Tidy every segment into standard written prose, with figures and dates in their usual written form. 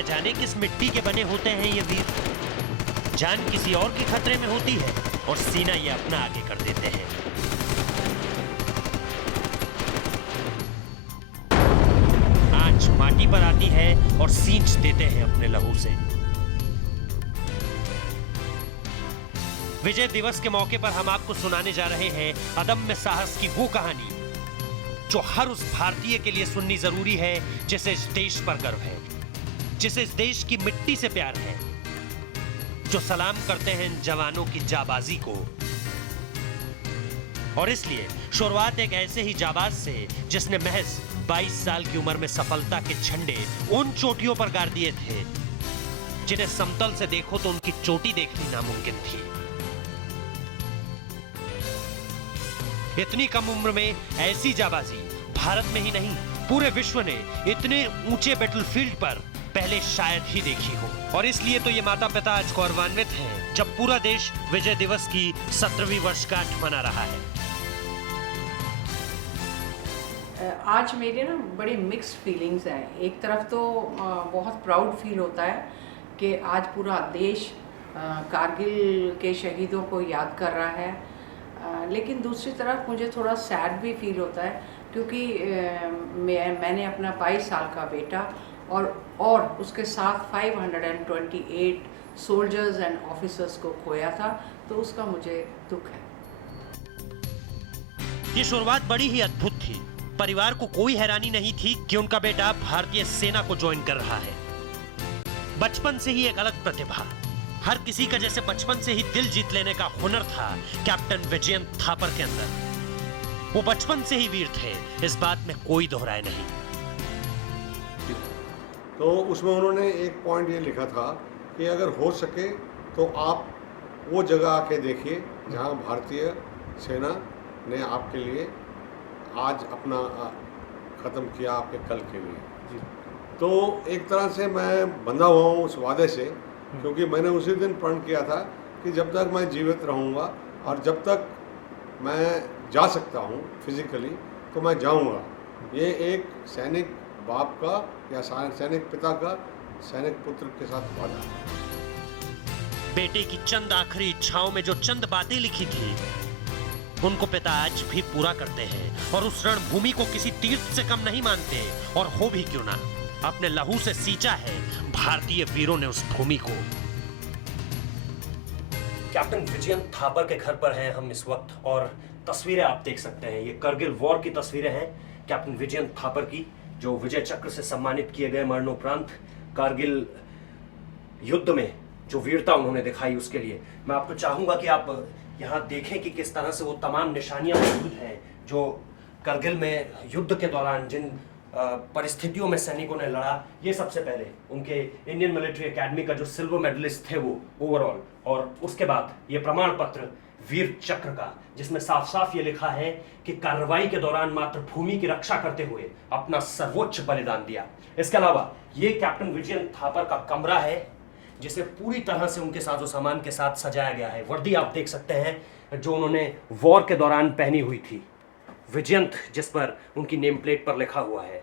न जाने किस मिट्टी के बने होते हैं ये वीर। जान किसी और के खतरे में होती है और सीना ये अपना आगे कर देते हैं। आंच माटी पर आती है और सींच देते हैं अपने लहू से। विजय दिवस के मौके पर हम आपको सुनाने जा रहे हैं अदम्य साहस की वो कहानी जो हर उस भारतीय के लिए सुननी जरूरी है जिसे इस देश पर गर्व है, जिसे इस देश की मिट्टी से प्यार है, जो सलाम करते हैं इन जवानों की जाबाजी को। और इसलिए शुरुआत एक ऐसे ही जाबाज से जिसने महज 22 साल की उम्र में सफलता के झंडे उन चोटियों पर गाड़ दिए थे जिन्हें समतल से देखो तो उनकी चोटी देखनी नामुमकिन थी। इतनी कम उम्र में ऐसी जाबाजी भारत में ही नहीं पूरे विश्व ने इतने ऊंचे बैटलफील्ड पर पहले शायद ही देखी हो। और इसलिए तो ये माता पिता आज गौरवान्वित हैं जब पूरा देश विजय दिवस की 17वीं वर्षगांठ मना रहा है। आज मेरे ना बड़ी मिक्स्ड फीलिंग्स हैं। एक तरफ तो बहुत प्राउड फील होता है कि आज पूरा देश कारगिल के शहीदों को याद कर रहा है, लेकिन दूसरी तरफ मुझे थोड़ा सैड भी फील होता है क्योंकि मैंने अपना 22 साल का बेटा और उसके साथ 528 सोल्जर्स एंड ऑफिसर्स को खोया था, तो उसका मुझे दुख है। ये शुरुआत बड़ी ही अद्भुत थी। परिवार को कोई हैरानी नहीं थी कि उनका बेटा भारतीय सेना को ज्वाइन कर रहा है। बचपन से ही एक अलग प्रतिभा, हर किसी का जैसे बचपन से ही दिल जीत लेने का हुनर था कैप्टन विजयंत थापर के अंदर। वो बचपन से ही वीर थे, इस बात में कोई दोहराए नहीं। तो उसमें उन्होंने एक पॉइंट ये लिखा था कि अगर हो सके तो आप वो जगह आके देखिए जहां भारतीय सेना ने आपके लिए आज अपना ख़त्म किया, आपके कल के लिए। तो एक तरह से मैं बंधा हुआ हूँ उस वादे से, क्योंकि मैंने उसी दिन प्रण किया था कि जब तक मैं जीवित रहूँगा और जब तक मैं जा सकता हूँ फिजिकली तो मैं जाऊँगा। ये एक सैनिक बाप का या सैनिक पिता का सैनिक पुत्र के साथ वादा है। बेटे की चंद आखिरी इच्छाओं में जो चंद बातें लिखी थी उनको पिता आज भी पूरा करते हैं और उस रणभूमि को किसी तीर्थ से कम नहीं मानते। और हो भी क्यों ना, अपने लहू से सींचा है भारतीय वीरों ने उस भूमि को। कैप्टन विजयंत थापर के घर पर हैं हम इस वक्त और तस्वीरें आप देख सकते हैं। ये करगिल वॉर की तस्वीरें हैं कैप्टन विजयंत थापर की, जो विजय चक्र से सम्मानित किए गए मरणोपरांत कारगिल युद्ध में जो वीरता उन्होंने दिखाई उसके लिए। मैं आपको चाहूंगा कि आप यहाँ देखें कि किस तरह से वो तमाम निशानियां मौजूद हैं जो करगिल में युद्ध के दौरान जिन परिस्थितियों में सैनिकों ने लड़ा। ये सबसे पहले उनके इंडियन मिलिट्री एकेडमी का जो सिल्वर मेडलिस्ट थे वो ओवरऑल, और उसके बाद ये प्रमाण पत्र वीर चक्र का जिसमें साफ साफ ये लिखा है कि कार्रवाई के दौरान मातृभूमि की रक्षा करते हुए अपना सर्वोच्च बलिदान दिया। इसके अलावा ये कैप्टन विजयंत थापर का कमरा है जिसे पूरी तरह से उनके साजो सामान के साथ सजाया गया है। वर्दी आप देख सकते हैं जो उन्होंने वॉर के दौरान पहनी हुई थी, विजयंत जिस पर उनकी नेम प्लेट पर लिखा हुआ है।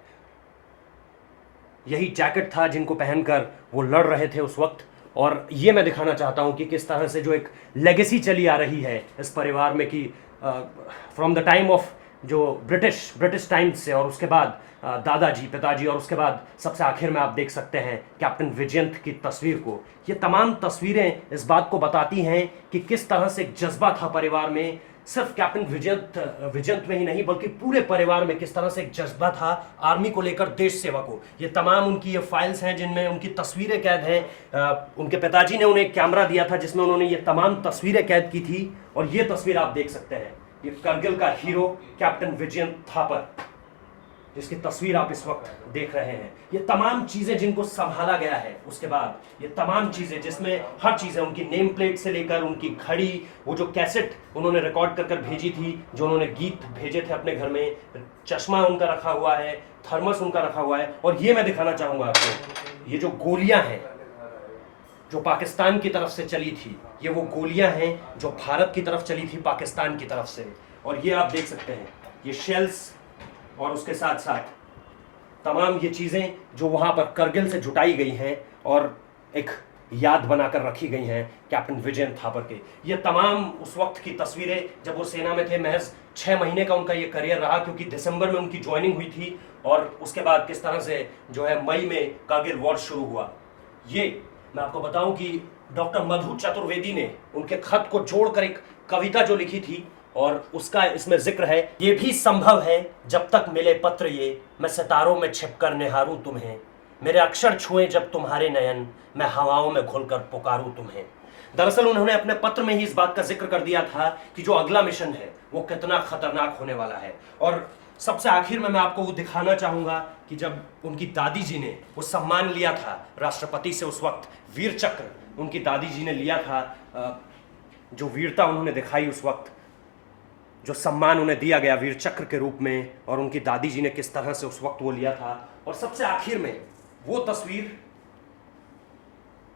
यही जैकेट था जिनको पहनकर वो लड़ रहे थे उस वक्त। और ये मैं दिखाना चाहता हूं कि किस तरह से जो एक लेगेसी चली आ रही है इस परिवार में कि फ्रॉम द टाइम ऑफ जो ब्रिटिश टाइम्स से, और उसके बाद दादाजी, पिताजी, और उसके बाद सबसे आखिर में आप देख सकते हैं कैप्टन विजयंत की तस्वीर को। ये तमाम तस्वीरें इस बात को बताती हैं कि किस तरह से एक जज्बा था परिवार में, सिर्फ कैप्टन विजयंत में ही नहीं बल्कि पूरे परिवार में किस तरह से एक जज्बा था आर्मी को लेकर, देश सेवा को। ये तमाम उनकी ये फाइल्स हैं जिनमें उनकी तस्वीरें कैद हैं। उनके पिताजी ने उन्हें एक कैमरा दिया था जिसमें उन्होंने ये तमाम तस्वीरें कैद की थी। और ये तस्वीर आप देख सकते हैं, ये करगिल का हीरो कैप्टन विजयंत थापर जिसकी तस्वीर आप इस वक्त देख रहे हैं। ये तमाम चीजें जिनको संभाला गया है, उसके बाद ये तमाम चीजें जिसमें हर चीजें उनकी नेम प्लेट से लेकर उनकी घड़ी, वो जो कैसेट उन्होंने रिकॉर्ड कर कर भेजी थी, जो उन्होंने गीत भेजे थे अपने घर में, चश्मा उनका रखा हुआ है, थर्मस उनका रखा हुआ है। और ये मैं दिखाना चाहूंगा आपको, ये जो गोलियां हैं जो पाकिस्तान की तरफ से चली थी, ये वो गोलियां हैं जो भारत की तरफ चली थी पाकिस्तान की तरफ से। और ये आप देख सकते हैं, ये शेल्स और उसके साथ साथ तमाम ये चीज़ें जो वहाँ पर करगिल से जुटाई गई हैं और एक याद बनाकर रखी गई हैं कैप्टन विजयन थापर के। ये तमाम उस वक्त की तस्वीरें जब वो सेना में थे। महज 6 महीने का उनका ये करियर रहा, क्योंकि दिसंबर में उनकी ज्वाइनिंग हुई थी और उसके बाद किस तरह से जो है मई में कारगिल वॉर शुरू हुआ। ये मैं आपको बताऊं कि डॉक्टर मधु चतुर्वेदी ने उनके खत को जोड़कर एक कविता जो लिखी थी और उसका इसमें जिक्र है। ये भी संभव है जब तक मिले पत्र ये, मैं सितारों में छिपकर निहारूं तुम्हें, मेरे अक्षर छुएं जब तुम्हारे नयन, मैं हवाओं में घुलकर पुकारूं तुम्हें। दरअसल उन्होंने अपने पत्र में ही इस बात का जिक्र कर दिया था कि जो अगला मिशन है वो कितना खतरनाक होने वाला है। और सबसे आखिर में मैं आपको वो दिखाना चाहूंगा कि जब उनकी दादी जी ने वो सम्मान लिया था राष्ट्रपति से, उस वक्त वीर चक्र उनकी दादी जी ने लिया था, जो वीरता उन्होंने दिखाई उस वक्त, जो सम्मान उन्हें दिया गया वीर चक्र के रूप में, और उनकी दादी जी ने किस तरह से उस वक्त वो लिया था। और सबसे आखिर में वो तस्वीर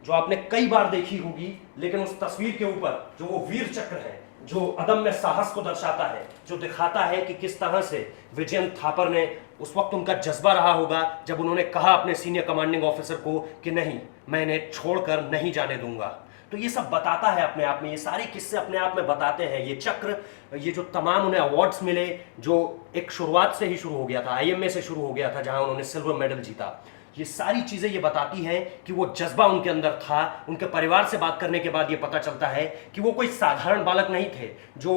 जो आपने कई बार देखी होगी, लेकिन उस तस्वीर के ऊपर जो वो वीर चक्र है, जो अदम्य साहस को दर्शाता है, जो दिखाता है कि किस तरह से विजयन थापर ने उस वक्त उनका जज्बा रहा होगा जब उन्होंने कहा अपने सीनियर कमांडिंग ऑफिसर को कि नहीं, मैं इन्हें छोड़कर नहीं जाने दूंगा। तो ये सब बताता है अपने आप में, ये सारे किस्से अपने आप में बताते हैं। ये चक्र, ये जो तमाम उन्हें अवार्ड्स मिले, जो एक शुरुआत से ही शुरू हो गया था, IMA से शुरू हो गया था जहां उन्होंने सिल्वर मेडल जीता, ये सारी चीजें ये बताती हैं कि वो जज्बा उनके अंदर था। उनके परिवार से बात करने के बाद ये पता चलता है कि वो कोई साधारण बालक नहीं थे जो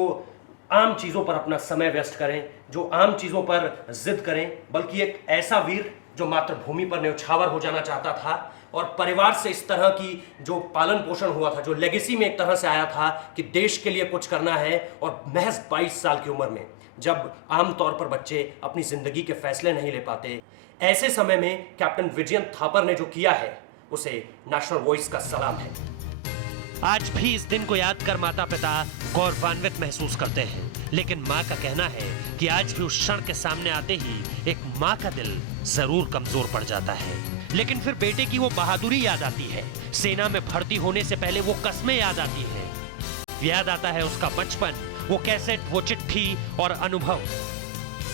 आम चीजों पर अपना समय व्यस्त करें, जो आम चीजों पर जिद करें, बल्कि एक ऐसा वीर जो मातृभूमि पर न्यौछावर हो जाना चाहता था और परिवार से इस तरह की जो पालन पोषण हुआ था, जो लेगेसी में एक तरह से आया था कि देश के लिए कुछ करना है। और महज 22 साल की उम्र में जब आमतौर पर बच्चे अपनी जिंदगी के फैसले नहीं ले पाते, ऐसे समय में कैप्टन विजयन थापर ने जो किया है उसे नेशनल वॉइस का सलाम है। आज भी इस दिन को याद कर माता पिता गौरवान्वित महसूस करते हैं, लेकिन माँ का कहना है कि आज भी उस क्षण के सामने आते ही एक माँ का दिल जरूर कमजोर पड़ जाता है। लेकिन फिर बेटे की वो बहादुरी याद आती है, सेना में भर्ती होने से पहले वो कस्में याद आती है, याद आता है उसका बचपन, वो कैसेट, वो चिट्ठी और अनुभव।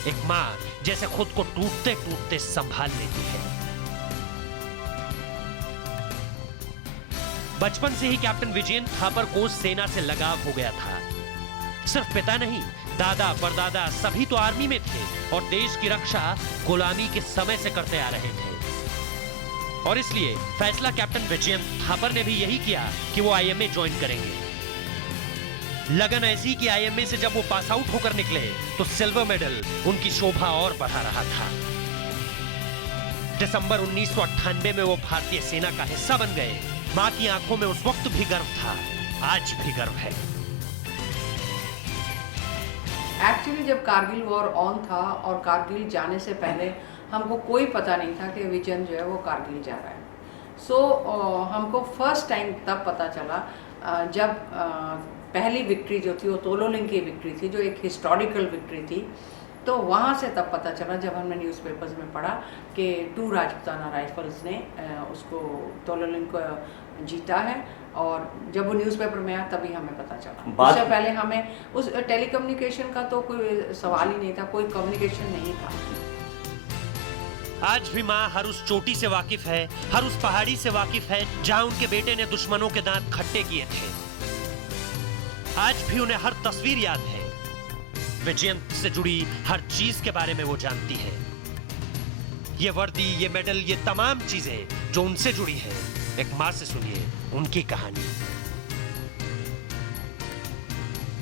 एक माँ जैसे खुद को टूटते टूटते संभाल लेती है। बचपन से ही कैप्टन विजयन थापर को सेना से लगाव हो गया था। सिर्फ पिता नहीं, दादा परदादा सभी तो आर्मी में थे और देश की रक्षा गुलामी के समय से करते आ रहे थे। और इसलिए फैसला कैप्टन विजयन थापर ने भी यही किया कि वो IMA ज्वाइन करेंगे। लगन ऐसी कि IMA से जब वो पास आउट होकर निकले तो सिल्वर मेडल उनकी शोभा और बढ़ा रहा था। दिसंबर 1998 में वो भारतीय सेना का हिस्सा बन गए। मां की आंखों में उस वक्त भी गर्व था, आज भी गर्व है। एक्चुअली जब कारगिल वॉर ऑन था और कारगिल जाने से पहले हमको कोई पता नहीं था कि विजयन जो है वो कारगिल जा रहा है। हमको फर्स्ट टाइम तब पता चला जब पहली विक्ट्री जो थी वो तोलोलिंग की विक्ट्री थी, जो एक हिस्टोरिकल विक्ट्री थी। तो वहाँ से तब पता चला जब हमने न्यूज़पेपर्स में पढ़ा कि 2 राजपूताना राइफल्स ने उसको तोलोलिंग को जीता है। और जब वो न्यूज़पेपर में आया तभी हमें पता चला। उससे पहले हमें उस टेलीकम्युनिकेशन का तो कोई सवाल ही नहीं था, कोई कम्युनिकेशन नहीं था। आज भी माँ हर उस चोटी से वाकिफ है, हर उस पहाड़ी से वाकिफ है जहां उनके बेटे ने दुश्मनों के दांत खट्टे किए थे। आज भी उन्हें हर तस्वीर याद है, विजयन से जुड़ी हर चीज के बारे में वो जानती है। ये वर्दी, ये मेडल, ये तमाम चीजें जो उनसे जुड़ी है। एक माँ से सुनिए उनकी कहानी।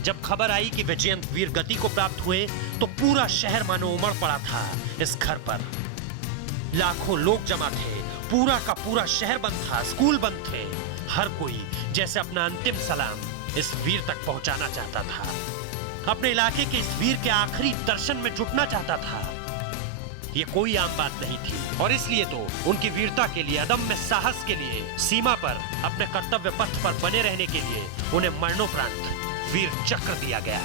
जब खबर आई कि विजयन वीर गति को प्राप्त हुए तो पूरा शहर मानो उमड़ पड़ा था इस घर पर। लाखों लोग जमा थे, पूरा का पूरा शहर बंद था, स्कूल बंद थे। हर कोई जैसे अपना अंतिम सलाम इस वीर तक पहुंचाना चाहता था, अपने इलाके के इस वीर के आखिरी दर्शन में जुटना चाहता था। ये कोई आम बात नहीं थी और इसलिए तो उनकी वीरता के लिए, अदम्य साहस के लिए, सीमा पर अपने कर्तव्य पथ पर बने रहने के लिए उन्हें मरणोपरांत वीर चक्र दिया गया।